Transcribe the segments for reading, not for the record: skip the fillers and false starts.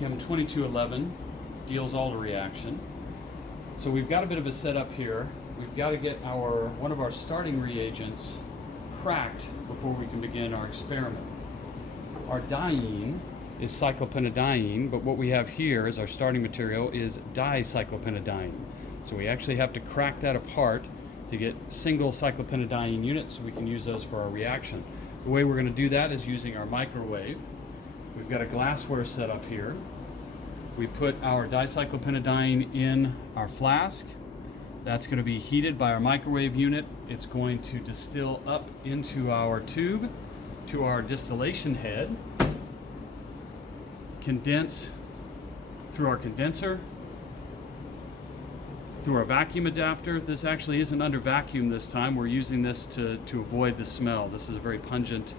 CHEM 2211 Diels Alder reaction. So we've got a bit of a setup here. We've got to get one of our starting reagents cracked before we can begin our experiment. Our diene is cyclopentadiene, but what we have here as our starting material is dicyclopentadiene. So we actually have to crack that apart to get single cyclopentadiene units so we can use those for our reaction. The way we're going to do that is using our microwave. We've got a glassware set up here. We put our dicyclopentadiene in our flask. That's going to be heated by our microwave unit. It's going to distill up into our tube, to our distillation head, condense through our condenser, through our vacuum adapter. This actually isn't under vacuum this time. We're using this to avoid the smell. This is a very pungent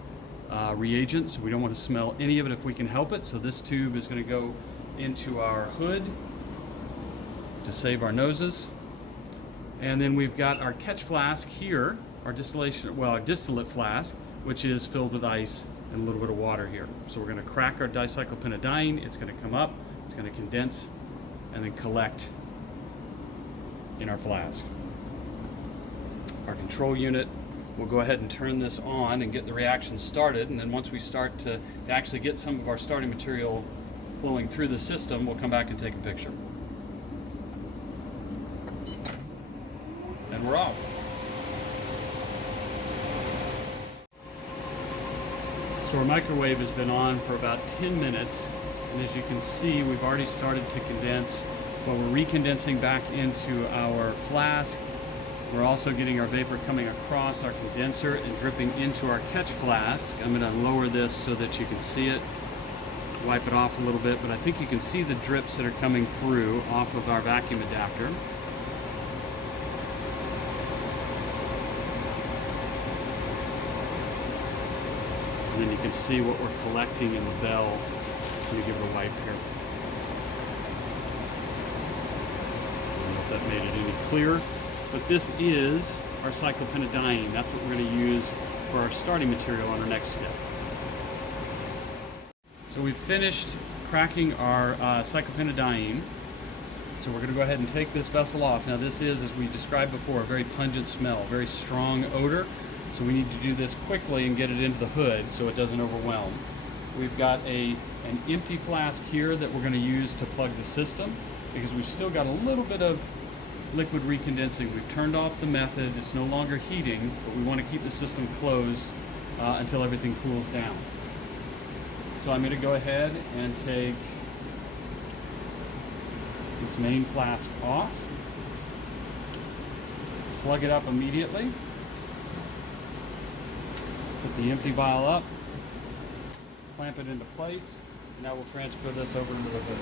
reagent, so we don't want to smell any of it if we can help it. So this tube is going to go into our hood to save our noses. And then we've got our catch flask here, our distillate flask, which is filled with ice and a little bit of water here. So we're going to crack our dicyclopentadiene. It's going to come up, it's going to condense, and then collect in our flask. Our control unit will go ahead and turn this on and get the reaction started, and then once we start to actually get some of our starting material flowing through the system, we'll come back and take a picture. And we're off. So our microwave has been on for about 10 minutes, and as you can see, we've already started to condense. Well, we're recondensing back into our flask. We're also getting our vapor coming across our condenser and dripping into our catch flask. I'm going to lower this so that you can see it. Wipe it off a little bit, but I think you can see the drips that are coming through off of our vacuum adapter. And then you can see what we're collecting in the bell. Let me give it a wipe here. I don't know if that made it any clearer. But this is our cyclopentadiene. That's what we're going to use for our starting material on our next step. So we've finished cracking our cyclopentadiene. So we're going to go ahead and take this vessel off. Now this is, as we described before, a very pungent smell, very strong odor. So we need to do this quickly and get it into the hood so it doesn't overwhelm. We've got an empty flask here that we're going to use to plug the system because we've still got a little bit of liquid recondensing. We've turned off the method. It's no longer heating, but we want to keep the system closed until everything cools down. So I'm going to go ahead and take this main flask off, plug it up immediately, put the empty vial up, clamp it into place, and now we'll transfer this over into the hood.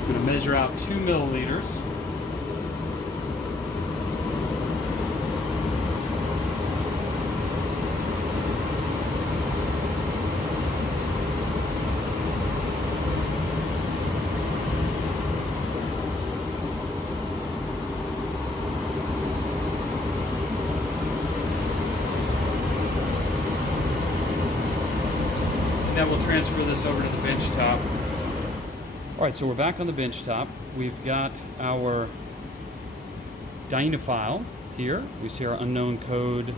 I'm going to measure out 2 milliliters. Now we'll transfer this over to the bench top. All right, so we're back on the bench top. We've got our diene file here. We see our unknown code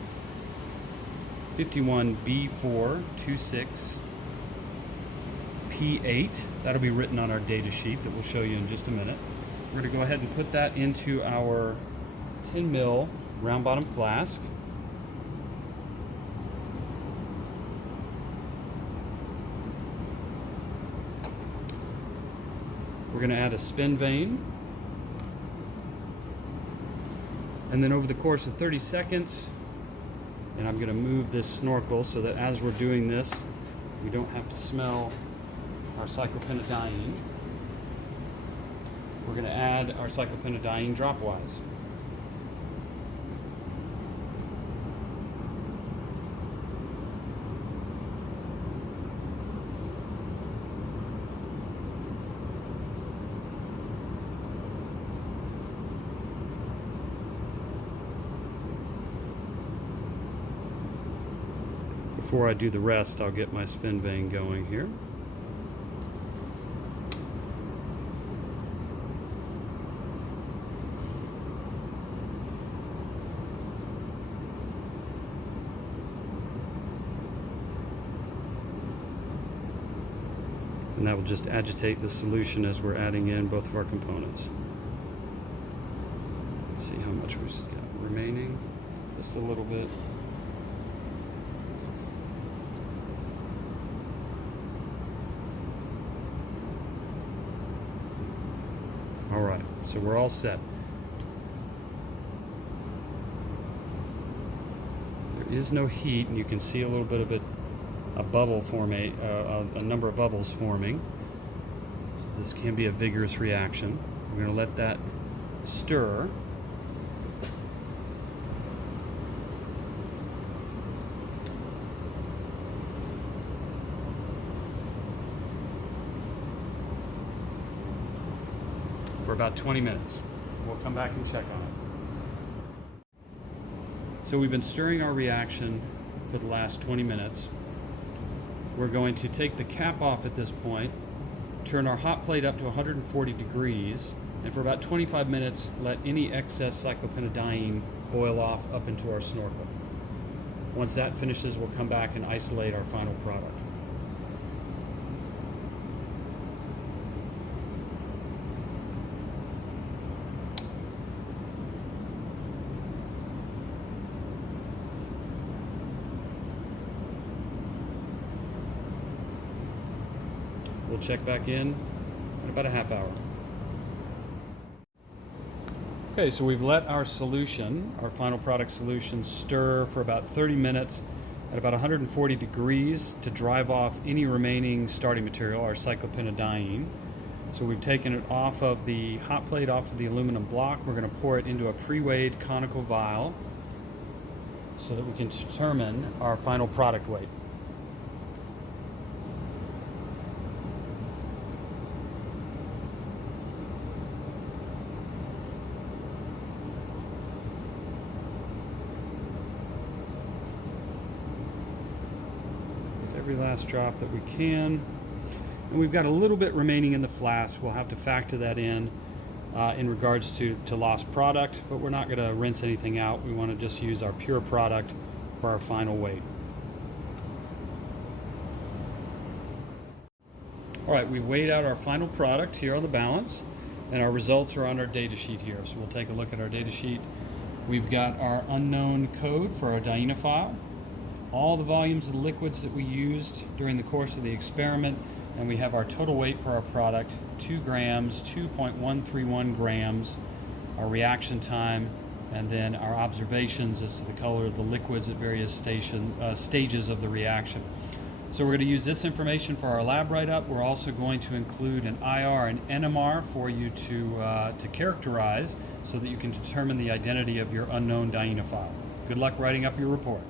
51B426P8. That'll be written on our data sheet that we'll show you in just a minute. We're going to go ahead and put that into our 10 ml round bottom flask. We're going to add a spin vane, and then over the course of 30 seconds, and I'm going to move this snorkel so that as we're doing this, we don't have to smell our cyclopentadiene. We're going to add our cyclopentadiene dropwise. Before I do the rest, I'll get my spin vane going here. And that will just agitate the solution as we're adding in both of our components. Let's see how much we've got remaining. Just a little bit. All right, so we're all set. There is no heat, and you can see a little bit of it, a bubble forming, a number of bubbles forming. So this can be a vigorous reaction. We're going to let that stir. For about 20 minutes. We'll come back and check on it. So we've been stirring our reaction for the last 20 minutes. We're going to take the cap off at this point, turn our hot plate up to 140 degrees, and for about 25 minutes let any excess cyclopentadiene boil off up into our snorkel. Once that finishes, we'll come back and isolate our final product. We'll check back in about a half hour. Okay, so we've let our solution, our final product solution, stir for about 30 minutes at about 140 degrees to drive off any remaining starting material, our cyclopentadiene. So we've taken it off of the hot plate, off of the aluminum block. We're going to pour it into a pre-weighed conical vial so that we can determine our final product weight. Every last drop that we can. And we've got a little bit remaining in the flask. We'll have to factor that in regards to lost product, but we're not going to rinse anything out. We want to just use our pure product for our final weight. All right, we weighed out our final product here on the balance, and our results are on our data sheet here. So we'll take a look at our data sheet. We've got our unknown code for our Diene file, all the volumes of the liquids that we used during the course of the experiment, and we have our total weight for our product, 2 grams, 2.131 grams, our reaction time, and then our observations as to the color of the liquids at various stages of the reaction. So we're going to use this information for our lab write-up. We're also going to include an IR and NMR for you to characterize so that you can determine the identity of your unknown Diene file. Good luck writing up your report.